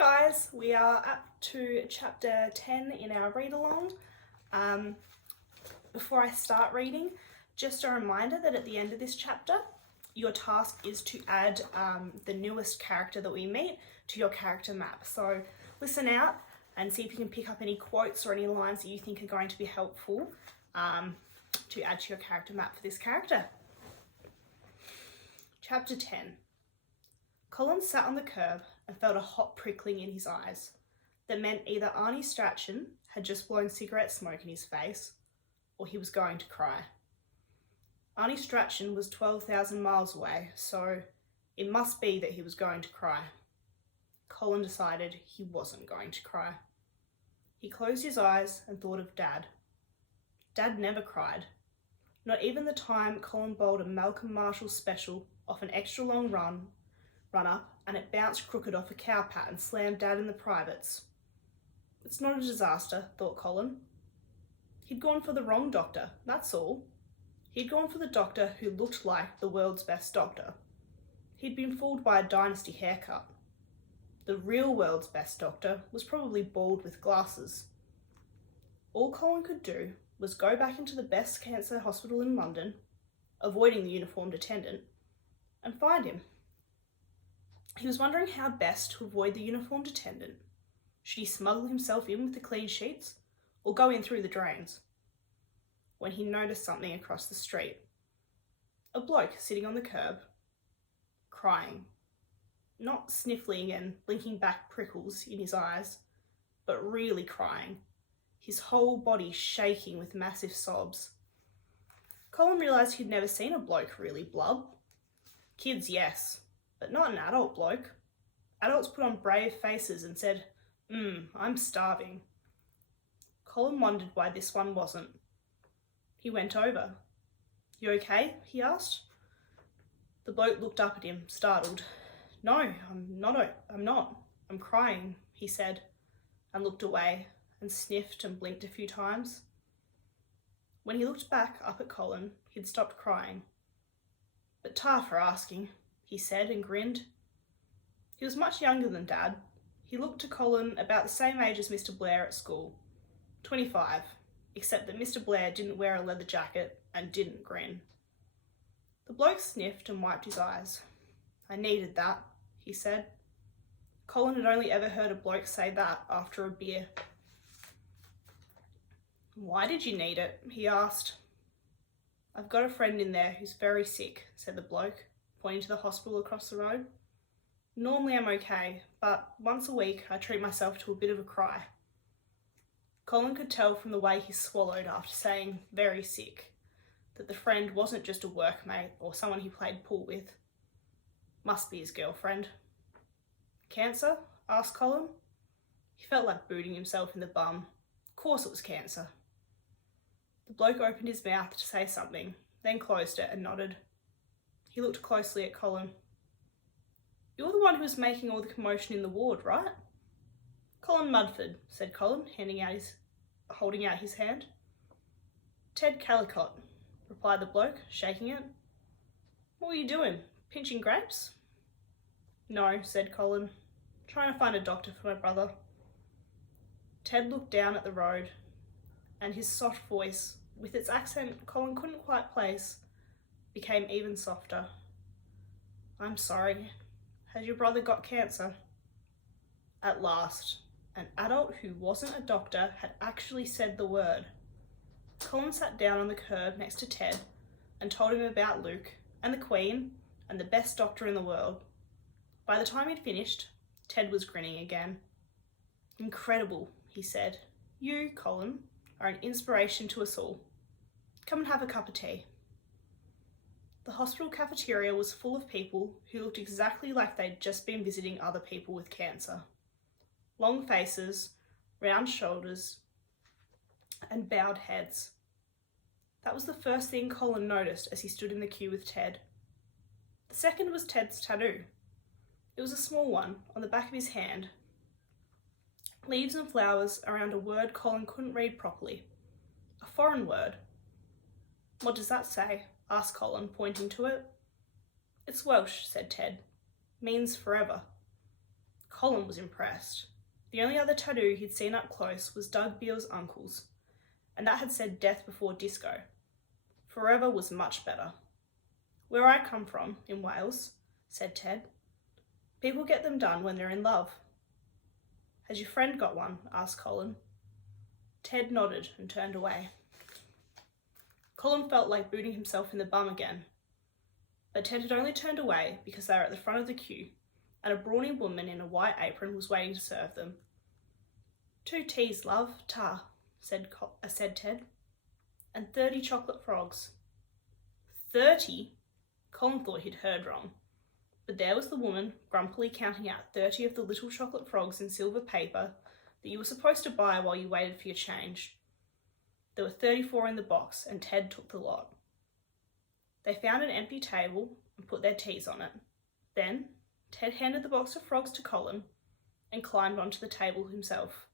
guys, we are up to chapter 10 in our read-along. Before I start reading, just a reminder that at the end of this chapter, your task is to add the newest character that we meet to your character map. So listen out and see if you can pick up any quotes or any lines that you think are going to be helpful to add to your character map for this character. Chapter 10. Colin sat on the curb and felt a hot prickling in his eyes that meant either Arnie Strachan had just blown cigarette smoke in his face or he was going to cry. Arnie Strachan was 12,000 miles away, so it must be that he was going to cry. Colin decided he wasn't going to cry. He closed his eyes and thought of Dad. Dad never cried. Not even the time Colin bowled a Malcolm Marshall special off an extra long run up and it bounced crooked off a cow pat and slammed Dad in the privates. It's not a disaster, thought Colin. He'd gone for the wrong doctor, that's all. He'd gone for the doctor who looked like the world's best doctor. He'd been fooled by a dynasty haircut. The real world's best doctor was probably bald with glasses. All Colin could do was go back into the best cancer hospital in London, avoiding the uniformed attendant, and find him. He was wondering how best to avoid the uniformed attendant. Should he smuggle himself in with the clean sheets, or go in through the drains? When he noticed something across the street. A bloke sitting on the curb, crying. Not sniffling and blinking back prickles in his eyes, but really crying, his whole body shaking with massive sobs. Colin realised he'd never seen a bloke really blub. Kids, yes, but not an adult bloke. Adults put on brave faces and said, I'm starving. Colin wondered why this one wasn't. He went over. You okay? He asked. The bloke looked up at him, startled. No, I'm not. I'm crying, he said, and looked away and sniffed and blinked a few times. When he looked back up at Colin, he'd stopped crying. But tar for asking, he said and grinned. He was much younger than Dad. He looked to Colin about the same age as Mr. Blair at school, 25, except that Mr. Blair didn't wear a leather jacket and didn't grin. The bloke sniffed and wiped his eyes. I needed that, he said. Colin had only ever heard a bloke say that after a beer. Why did you need it? He asked. I've got a friend in there who's very sick, said the bloke, pointing to the hospital across the road. Normally I'm okay, but once a week I treat myself to a bit of a cry. Colin could tell from the way he swallowed after saying very sick that the friend wasn't just a workmate or someone he played pool with. Must be his girlfriend. Cancer? Asked Colin. He felt like booting himself in the bum. Of course it was cancer. The bloke opened his mouth to say something, then closed it and nodded. He looked closely at Colin. You're the one who was making all the commotion in the ward, right? Colin Mudford, said Colin, holding out his hand. Ted Callicott, replied the bloke, shaking it. What were you doing? Pinching grapes? No, said Colin. Trying to find a doctor for my brother. Ted looked down at the road, and his soft voice, with its accent Colin couldn't quite place, became even softer. I'm sorry. Has your brother got cancer? At last, an adult who wasn't a doctor had actually said the word. Colin sat down on the curb next to Ted and told him about Luke and the Queen and the best doctor in the world. By the time he'd finished, Ted was grinning again. Incredible, he said. You, Colin, are an inspiration to us all. Come and have a cup of tea. The hospital cafeteria was full of people who looked exactly like they'd just been visiting other people with cancer. Long faces, round shoulders, and bowed heads. That was the first thing Colin noticed as he stood in the queue with Ted. The second was Ted's tattoo. It was a small one on the back of his hand. Leaves and flowers around a word Colin couldn't read properly. A foreign word. What does that say? Asked Colin, pointing to it. It's Welsh, said Ted. Means forever. Colin was impressed. The only other tattoo he'd seen up close was Doug Beale's uncle's, and that had said death before disco. Forever was much better. Where I come from, in Wales, said Ted, people get them done when they're in love. Has your friend got one? Asked Colin. Ted nodded and turned away. Colin felt like booting himself in the bum again, but Ted had only turned away because they were at the front of the queue, and a brawny woman in a white apron was waiting to serve them. 2 teas, love, ta, said Ted, and 30 chocolate frogs. 30? Colin thought he'd heard wrong, but there was the woman grumpily counting out 30 of the little chocolate frogs in silver paper that you were supposed to buy while you waited for your change. There were 34 in the box, and Ted took the lot. They found an empty table and put their teas on it. Then, Ted handed the box of frogs to Colin and climbed onto the table himself.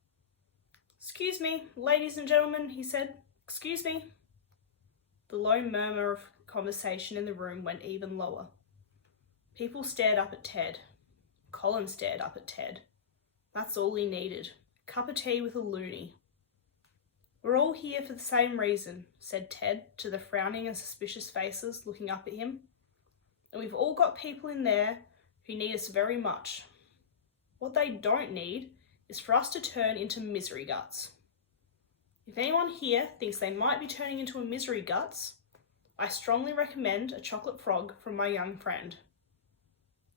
"Excuse me, ladies and gentlemen," he said. "Excuse me." The low murmur of conversation in the room went even lower. People stared up at Ted. Colin stared up at Ted. That's all he needed. A cup of tea with a loony. "We're all here for the same reason," said Ted to the frowning and suspicious faces looking up at him. "And we've all got people in there who need us very much. What they don't need is for us to turn into misery guts. If anyone here thinks they might be turning into a misery guts, I strongly recommend a chocolate frog from my young friend."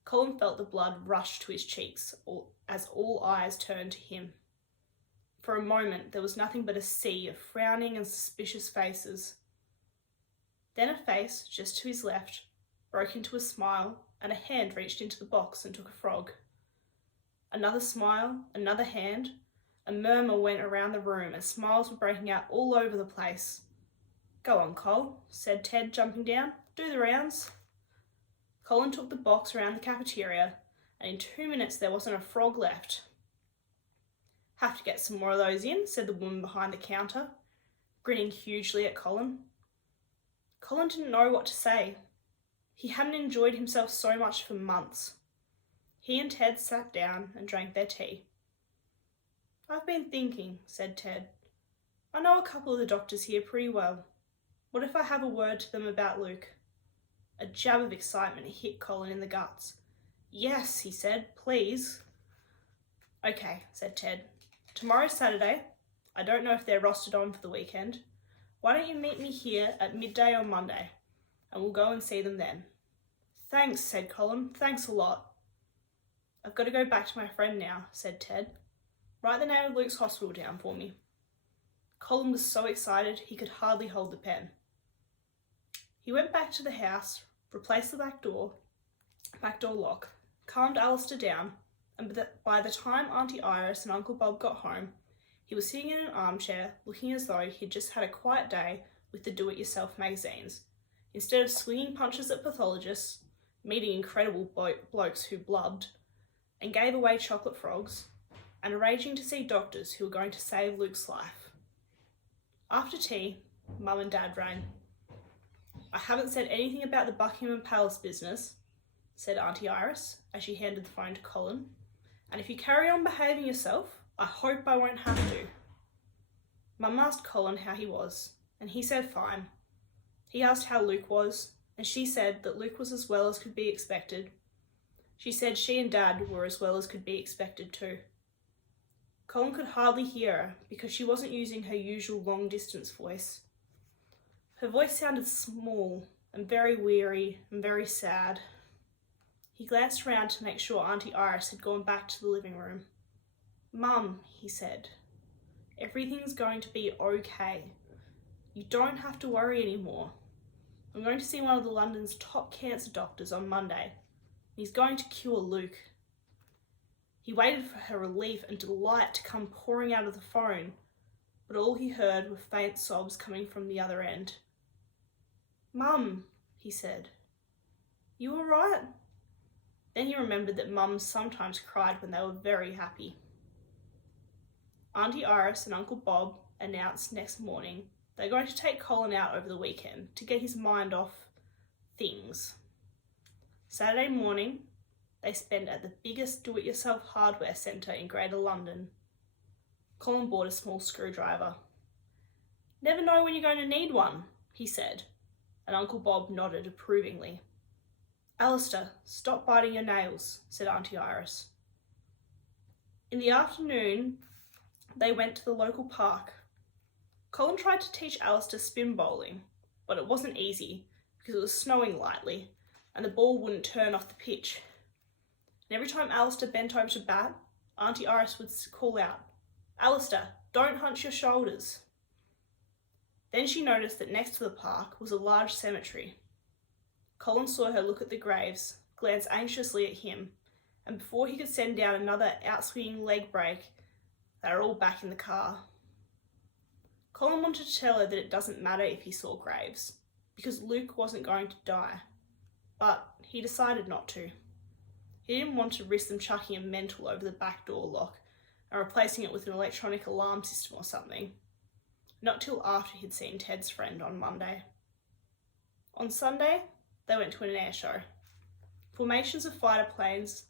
Colin felt the blood rush to his cheeks as all eyes turned to him. For a moment, there was nothing but a sea of frowning and suspicious faces. Then a face, just to his left, broke into a smile, and a hand reached into the box and took a frog. Another smile, another hand. A murmur went around the room and smiles were breaking out all over the place. "Go on, Col," said Ted, jumping down. "Do the rounds." Colin took the box around the cafeteria, and in 2 minutes there wasn't a frog left. "Have to get some more of those in," said the woman behind the counter, grinning hugely at Colin. Colin didn't know what to say. He hadn't enjoyed himself so much for months. He and Ted sat down and drank their tea. "I've been thinking," said Ted. "I know a couple of the doctors here pretty well. What if I have a word to them about Luke?" A jab of excitement hit Colin in the guts. "Yes," he said, "please." "Okay," said Ted. "Tomorrow's Saturday. I don't know if they're rostered on for the weekend. Why don't you meet me here at midday on Monday, and we'll go and see them then." "Thanks," said Colin. "Thanks a lot." "I've got to go back to my friend now," said Ted. "Write the name of Luke's hospital down for me." Colin was so excited he could hardly hold the pen. He went back to the house, replaced the back door lock, calmed Alistair down, and by the time Auntie Iris and Uncle Bob got home, he was sitting in an armchair looking as though he'd just had a quiet day with the do-it-yourself magazines, instead of swinging punches at pathologists, meeting incredible blokes who blubbed and gave away chocolate frogs, and arranging to see doctors who were going to save Luke's life. After tea, Mum and Dad rang. "I haven't said anything about the Buckingham Palace business," said Auntie Iris as she handed the phone to Colin, "and if you carry on behaving yourself, I hope I won't have to." Mum asked Colin how he was, and he said fine. He asked how Luke was, and she said that Luke was as well as could be expected. She said she and Dad were as well as could be expected too. Colin could hardly hear her because she wasn't using her usual long-distance voice. Her voice sounded small and very weary and very sad. He glanced around to make sure Auntie Iris had gone back to the living room. "Mum," he said, "everything's going to be okay. You don't have to worry anymore. I'm going to see one of the London's top cancer doctors on Monday. He's going to cure Luke." He waited for her relief and delight to come pouring out of the phone, but all he heard were faint sobs coming from the other end. "Mum," he said, "you all right?" Then he remembered that mums sometimes cried when they were very happy. Auntie Iris and Uncle Bob announced next morning they're going to take Colin out over the weekend to get his mind off things. Saturday morning, they spent at the biggest do-it-yourself hardware centre in Greater London. Colin bought a small screwdriver. "Never know when you're going to need one," he said, and Uncle Bob nodded approvingly. "Alistair, stop biting your nails," said Auntie Iris. In the afternoon, they went to the local park. Colin tried to teach Alistair spin bowling, but it wasn't easy because it was snowing lightly and the ball wouldn't turn off the pitch. And every time Alistair bent over to bat, Auntie Iris would call out, "Alistair, don't hunch your shoulders." Then she noticed that next to the park was a large cemetery. Colin saw her look at the graves, glance anxiously at him, and before he could send down another outswinging leg break, they were all back in the car. Colin wanted to tell her that it doesn't matter if he saw graves, because Luke wasn't going to die, but he decided not to. He didn't want to risk them chucking a mental over the back door lock and replacing it with an electronic alarm system or something. Not till after he'd seen Ted's friend on Monday. On Sunday, they went to an air show. Formations of fighter planes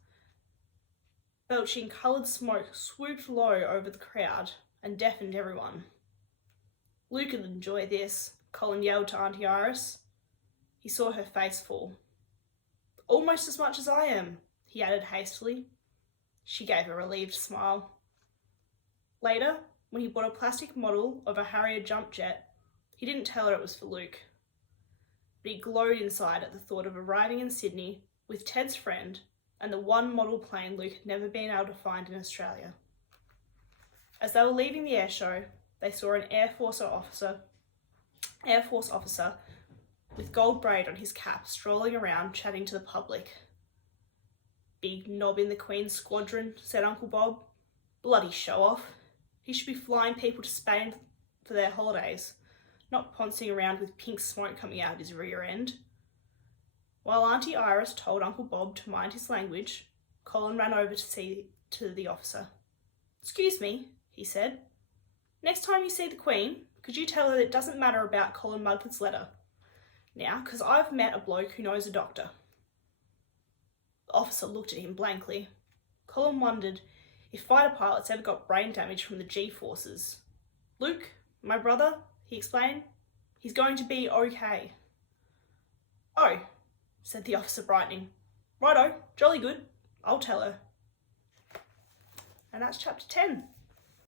belching coloured smoke swooped low over the crowd and deafened everyone. "Luke would enjoy this," Colin yelled to Auntie Iris. He saw her face fall. "Almost as much as I am," he added hastily. She gave a relieved smile. Later, when he bought a plastic model of a Harrier jump jet, he didn't tell her it was for Luke. But he glowed inside at the thought of arriving in Sydney with Ted's friend and the one model plane Luke had never been able to find in Australia. As they were leaving the air show, they saw an Air Force officer with gold braid on his cap strolling around chatting to the public. "Big knob in the Queen's squadron," said Uncle Bob. "Bloody show-off. He should be flying people to Spain for their holidays, not poncing around with pink smoke coming out of his rear end." While Auntie Iris told Uncle Bob to mind his language, Colin ran over to the officer. "Excuse me," he said. "Next time you see the Queen, could you tell her that it doesn't matter about Colin Mudford's letter? Now, 'cause I've met a bloke who knows a doctor." The officer looked at him blankly. Colin wondered if fighter pilots ever got brain damage from the G-forces. "Luke, my brother," he explained, "he's going to be okay." "Oh," said the officer, brightening. "Righto, jolly good. I'll tell her." And that's chapter 10.